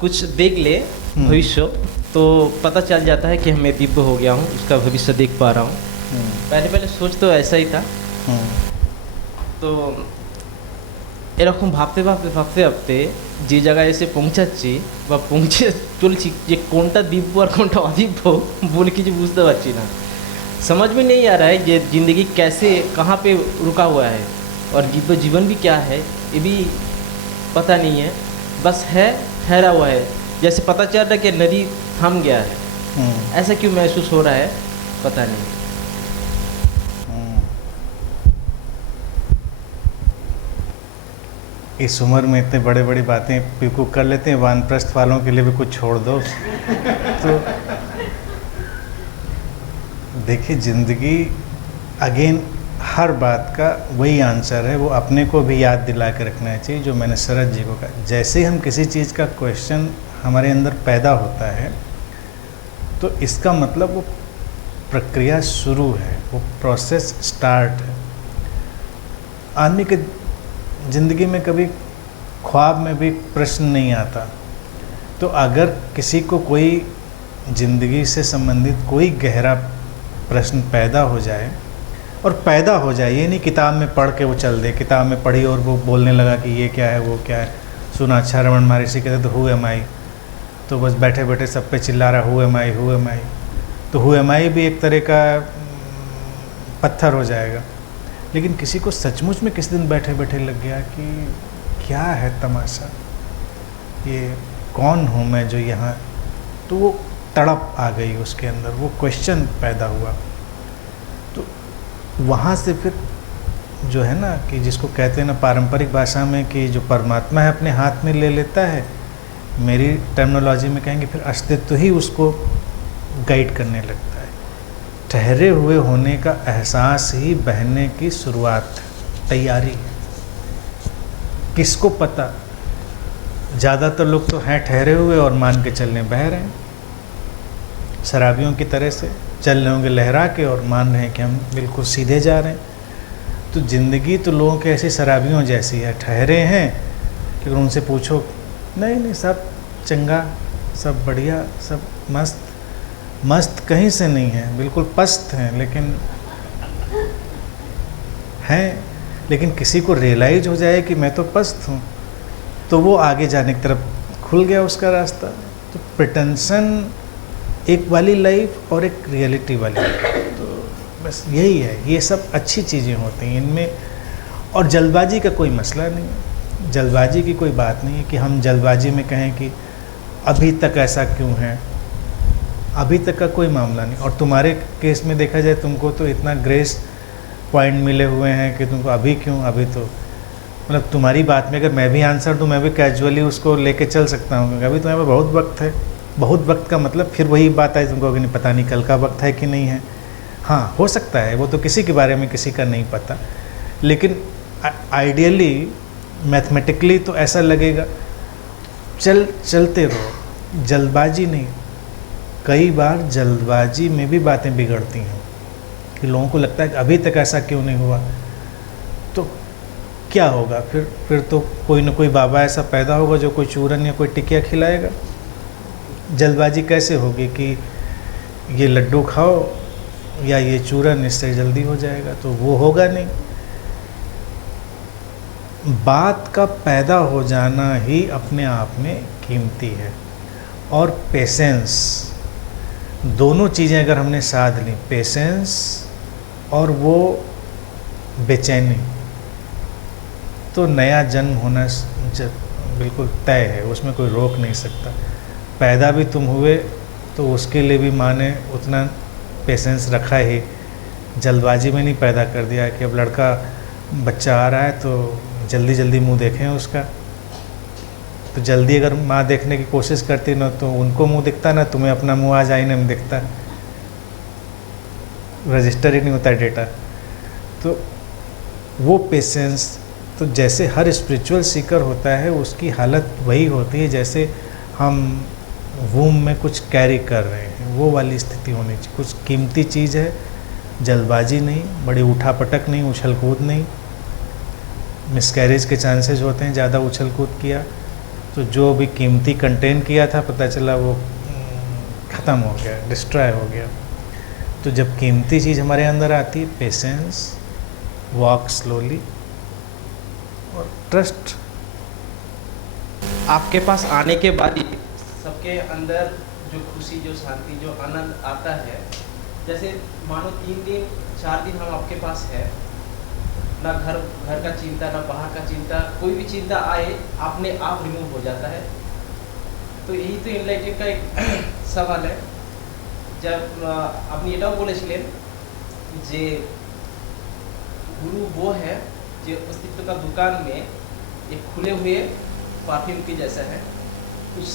कुछ देख ले भविष्य, तो पता चल जाता है कि मैं दिव्य हो गया हूँ, उसका भविष्य देख पा रहा हूँ। पहले पहले सोच तो ऐसा ही था। তো এরকম ভাবতে ভাবতে ভাবতে ভাবতে যে জায়গায় এসে পৌঁছাচ্ছি বা পৌঁছে চলছি, যে কোনটা দিব্য আর কোনটা অদিব্য বলে কিছু বুঝতে पारছি ना। समझ में नहीं आ रहा है ये ज़िंदगी कैसे कहाँ पे रुका हुआ है और दिव्य जीवन भी क्या है ये भी पता नहीं है। बस है, ठहरा हुआ है, जैसे पता चल रहा है कि नदी थम गया है। ऐसा क्यों महसूस हो रहा है पता नहीं। इस उम्र में इतने बड़े बड़ी बातें पीकू कर लेते हैं, वानप्रस्थ वालों के लिए भी कुछ छोड़ दो। तो देखिए, ज़िंदगी अगेन हर बात का वही आंसर है, वो अपने को भी याद दिला के रखना चाहिए, जो मैंने शरद जी को कहा। जैसे ही हम किसी चीज़ का क्वेश्चन हमारे अंदर पैदा होता है तो इसका मतलब वो प्रक्रिया शुरू है, वो प्रोसेस स्टार्ट है। आदमी के ज़िंदगी में कभी ख्वाब में भी प्रश्न नहीं आता, तो अगर किसी को कोई ज़िंदगी से संबंधित कोई गहरा प्रश्न पैदा हो जाए, और पैदा हो जाए ये नहीं किताब में पढ़ के वो चल दे, किताब में पढ़ी और वो बोलने लगा कि ये क्या है वो क्या है, सुना अच्छा रमन महर्षि कहते तो हु एम आई, तो बस बैठे बैठे सब पे चिल्ला रहा who am I who am I. तो हु एम आई भी एक तरह का पत्थर हो जाएगा। लेकिन किसी को सचमुच में किसी दिन बैठे बैठे लग गया कि क्या है तमाशा, ये कौन हूँ मैं जो यहाँ, तो वो तड़प आ गई उसके अंदर, वो क्वेश्चन पैदा हुआ। तो वहाँ से फिर जो है ना कि जिसको कहते हैं ना पारंपरिक भाषा में कि जो परमात्मा है अपने हाथ में ले लेता है, मेरी टर्मिनोलॉजी में कहेंगे फिर अस्तित्व ही उसको गाइड करने लगता है। ठहरे हुए होने का एहसास ही बहने की शुरुआत, तैयारी है। किसको पता, ज़्यादातर लोग तो हैं ठहरे हुए और मान के चलने बह रहे हैं, शराबियों की तरह से चल रहे होंगे लहरा के और मान रहे हैं कि हम बिल्कुल सीधे जा रहे हैं। तो ज़िंदगी तो लोगों के ऐसी शराबियों जैसी है, ठहरे हैं लेकिन उनसे पूछो नहीं नहीं सब चंगा, सब बढ़िया, सब मस्त। मस्त कहीं से नहीं है, बिल्कुल पस्त हैं, लेकिन किसी को रियलाइज हो जाए कि मैं तो पस्त हूँ, तो वो आगे जाने की तरफ खुल गया उसका रास्ता। तो प्रिटेंशन एक वाली लाइफ और एक रियलिटी वाली लाइफ, तो बस यही है। ये सब अच्छी चीज़ें होती हैं इनमें, और जल्दबाजी का कोई मसला नहीं है, जल्दबाजी की कोई बात नहीं है कि हम जल्दबाजी में कहें कि अभी तक ऐसा क्यों है। अभी तक का कोई मामला नहीं। और तुम्हारे केस में देखा जाए तुमको तो इतना ग्रेस पॉइंट मिले हुए हैं कि तुमको अभी क्यों, अभी तो मतलब तुम्हारी बात में अगर मैं भी आंसर दूँ मैं भी कैजुअली उसको लेके चल सकता हूँ, क्योंकि अभी तुम्हारे पास बहुत वक्त है। बहुत वक्त का मतलब फिर वही बात है तुमको कि नहीं पता नहीं कल का वक्त है कि नहीं है। हाँ हो सकता है, वो तो किसी के बारे में किसी का नहीं पता, लेकिन आइडियली मैथमेटिकली तो ऐसा लगेगा। चलते रहो, जल्दबाजी नहीं। कई बार जल्दबाजी में भी बातें बिगड़ती हैं कि लोगों को लगता है कि अभी तक ऐसा क्यों नहीं हुआ, तो क्या होगा फिर तो कोई ना कोई बाबा ऐसा पैदा होगा जो कोई चूरन या कोई टिकिया खिलाएगा। जल्दबाजी कैसे होगी कि ये लड्डू खाओ या ये चूरन इससे जल्दी हो जाएगा, तो वो होगा नहीं। बात का पैदा हो जाना ही अपने आप में कीमती है। और पेशेंस, दोनों चीज़ें अगर हमने साध ली, पेशेंस और वो बेचैनी, तो नया जन्म होना बिल्कुल तय है, उसमें कोई रोक नहीं सकता। पैदा भी तुम हुए तो उसके लिए भी माँ ने उतना पेशेंस रखा ही, जल्दबाजी में नहीं पैदा कर दिया कि अब लड़का बच्चा आ रहा है तो जल्दी जल्दी मुंह देखें उसका। तो जल्दी अगर माँ देखने की कोशिश करती ना तो उनको मुंह दिखता ना, तुम्हें अपना मुंह आज आईने में दिखता, रजिस्टर ही नहीं होता डेटा। तो वो पेशेंस, तो जैसे हर स्पिरिचुअल सीकर होता है उसकी हालत वही होती है जैसे हम वूम में कुछ कैरी कर रहे हैं, वो वाली स्थिति होनी चाहिए। कुछ कीमती चीज़ है, जल्दबाजी नहीं, बड़ी उठापटक नहीं, उछल कूद नहीं। मिसकैरेज के चांसेस होते हैं ज़्यादा उछल कूद किया, तो जो भी कीमती कंटेंट किया था पता चला वो ख़त्म हो गया, डिस्ट्रॉय हो गया। तो जब कीमती चीज़ हमारे अंदर आती है, पेशेंस, वॉक स्लोली और ट्रस्ट। आपके पास आने के बाद ही सबके अंदर जो खुशी, जो शांति, जो आनंद आता है, जैसे मानो 3 दिन 4 दिन हम आपके पास है, ना घर का चिंता, ना बाहर का चिंता, कोई भी चिंता आए अपने आप रिमूव हो जाता है। तो यही तो एनलाइटन का एक सवाल है। जब আপনি এটাও বলেছিলেন যে गुरु वो है जो अस्तित्व का दुकान में एक खुले हुए परफ्यूम के जैसा है। कुछ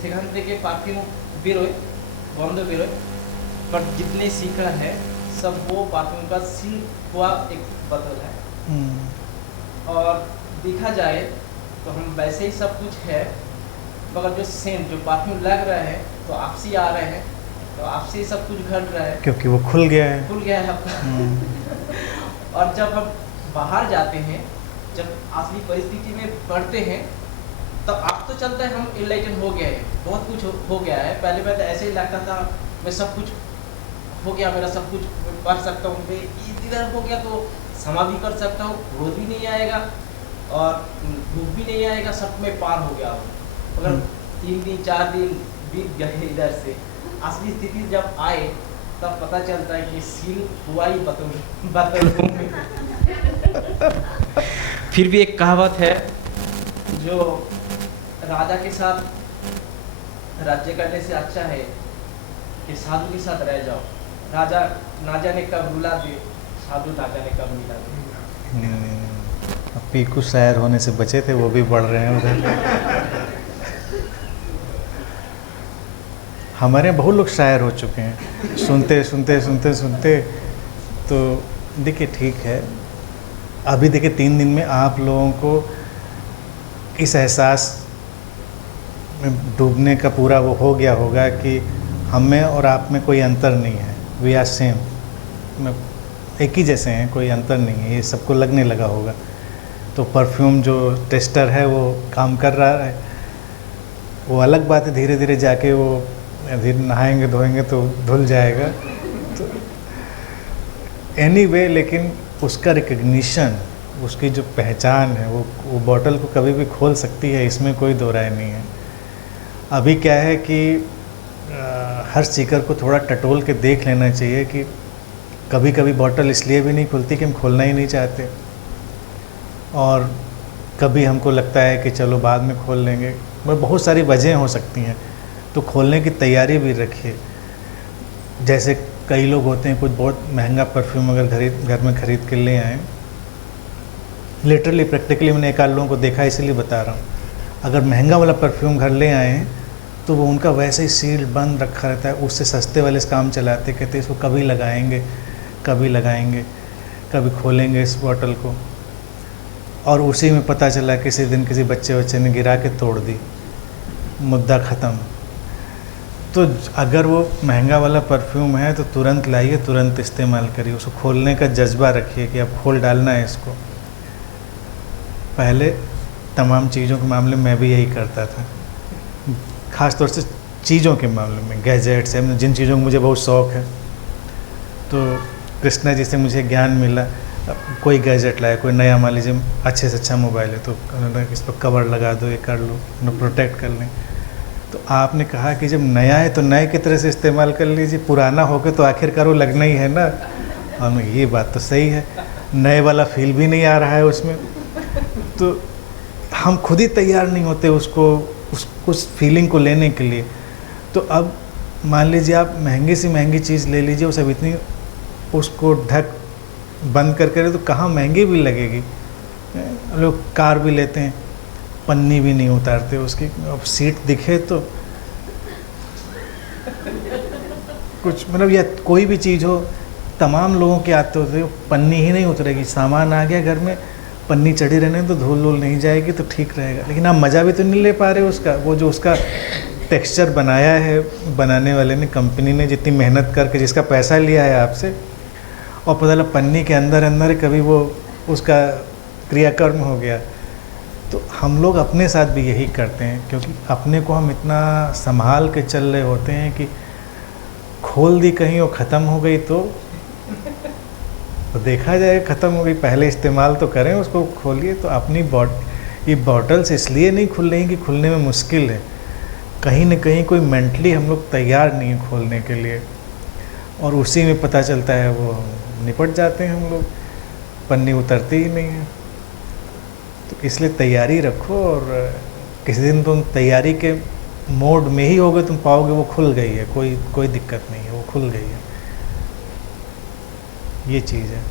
सेखान থেকে परफ्यूम বেরোয়, गंध बेरोय, बट जितने शिकड़ है सब वो परफ्यूम का सील हुआ एक बोतल है। और देखा जाए तो हम वैसे ही सब कुछ है, मगर जो सेंट, जो परफ्यूम लग रहा है तो आपसे आ रहे हैं, तो आपसे ही सब कुछ घट रहा है, क्योंकि वो खुल गया है आपका। और जब हम बाहर जाते हैं, जब असली परिस्थिति में पढ़ते हैं, तो अब तो चलता है हम इनलाइटन हो गए हैं, बहुत कुछ हो गया है। पहले ऐसे ही लगता था मैं सब कुछ हो गया, मेरा सब कुछ पढ़ सकता हूँ, मैं इधर हो गया तो समाधि कर सकता हूँ, क्रोध भी नहीं आएगा और दुख भी नहीं आएगा, सब में पार हो गया हूँ। मगर 3 दिन 4 दिन बीत गए, इधर से असली स्थिति जब आए तब पता चलता है कि सील हुआ ही बतल। फिर भी एक कहावत है, जो राजा के साथ राज्य करने से अच्छा है कि साधु के साथ रह जाओ। राजा ना जाने कब रुला दे, साधु ना जाने कब मिला दे। अब पीकू शायर होने से बचे थे, वो भी बढ़ रहे हैं उधर। हमारे बहुत लोग शायर हो चुके हैं, सुनते सुनते सुनते सुनते। तो देखिए ठीक है, अभी देखिए 3 दिन में आप लोगों को इस एहसास में डूबने का पूरा वो हो गया होगा कि हम में और आप में कोई अंतर नहीं है, वी आर सेम, एक ही जैसे हैं, कोई अंतर नहीं है, ये सबको लगने लगा होगा। तो परफ्यूम जो टेस्टर है वो काम कर रहा है, वो अलग बात है, धीरे धीरे जाके वो धीरे नहाएंगे धोएंगे तो धुल जाएगा। तो एनीवे, लेकिन उसका रिकग्निशन, उसकी जो पहचान है, वो बॉटल को कभी भी खोल सकती है, इसमें कोई दो राय नहीं है। अभी क्या है कि हर सीकर को थोड़ा टटोल के देख लेना चाहिए कि कभी कभी बॉटल इसलिए भी नहीं खुलती कि हम खोलना ही नहीं चाहते, और कभी हमको लगता है कि चलो बाद में खोल लेंगे, पर बहुत सारी वजहें हो सकती हैं। तो खोलने की तैयारी भी रखिए। जैसे कई लोग होते हैं, कुछ बहुत महंगा परफ्यूम अगर घर में ख़रीद के ले आएँ, लिटरली प्रैक्टिकली मैंने एक आध लोगों को देखा, इसलिए बता रहा हूँ। अगर महंगा वाला परफ्यूम घर ले आए तो वो उनका वैसे ही सील बंद रखा रहता है, उससे सस्ते वाले से काम चलाते, कहते इसको कभी लगाएंगे, कभी खोलेंगे इस बॉटल को, और उसी में पता चला किसी दिन किसी बच्चे ने गिरा के तोड़ दी, मुद्दा ख़त्म। तो अगर वो महंगा वाला परफ्यूम है तो तुरंत लाइए, तुरंत इस्तेमाल करिए, उसको खोलने का जज्बा रखिए कि अब खोल डालना है इसको। पहले तमाम चीज़ों के मामले में मैं भी यही करता था, ख़ास तौर से चीज़ों के मामले में, गैजेट्स है, जिन चीज़ों का मुझे बहुत शौक़ है। तो कृष्णा जी से मुझे ज्ञान मिला, कोई गैजेट लाया, कोई नया, मान लीजिए अच्छे से अच्छा मोबाइल है, तो उन्होंने इस पर कवर लगा दो, ये कर लो, उन्हें प्रोटेक्ट कर लें। तो आपने कहा कि जब नया है तो नए की तरह से इस्तेमाल कर लीजिए, पुराना हो गया तो आखिरकार वो लगना ही है ना। और ये बात तो सही है, नए वाला फील भी नहीं आ रहा है उसमें, तो हम खुद ही तैयार नहीं होते उस फीलिंग को लेने के लिए। तो अब मान लीजिए आप महंगी से महंगी चीज़ ले लीजिए, उसे इतनी उसको ढक बंद करके तो कहाँ महंगी भी लगेगी। लोग कार भी लेते हैं, पन्नी भी नहीं उतारते उसकी, अब सीट दिखे तो कुछ मतलब, या कोई भी चीज़ हो, तमाम लोगों के आते होते पन्नी ही नहीं उतरेगी। सामान आ गया घर में, पन्नी चढ़ी रहने तो धूल धूल नहीं जाएगी तो ठीक रहेगा, लेकिन आप मज़ा भी तो नहीं ले पा रहे उसका। वो जो उसका टेक्सचर बनाया है बनाने वाले ने, कंपनी ने जितनी मेहनत करके जिसका पैसा लिया है आपसे, और पता लगा पन्नी के अंदर अंदर कभी वो उसका क्रियाकर्म हो गया, तो हम लोग अपने साथ भी यही करते हैं, क्योंकि अपने को हम इतना संभाल के चल रहे होते हैं कि खोल दी कहीं और ख़त्म हो गई तो देखा जाए ख़त्म हो गई, पहले इस्तेमाल तो करें उसको, खोलिए तो अपनी ये बॉटल्स इसलिए नहीं खुल रही कि खुलने में मुश्किल है, कहीं ना कहीं कोई मेंटली हम लोग तैयार नहीं है खोलने के लिए, और उसी में पता चलता है वो निपट जाते हैं हम लोग, पन्नी उतरती ही नहीं है। तो इसलिए तैयारी रखो, और किसी दिन तुम तैयारी के मोड में ही होगे, तुम पाओगे वो खुल गई है, कोई दिक्कत नहीं है, वो खुल गई है। ये चीज़ है।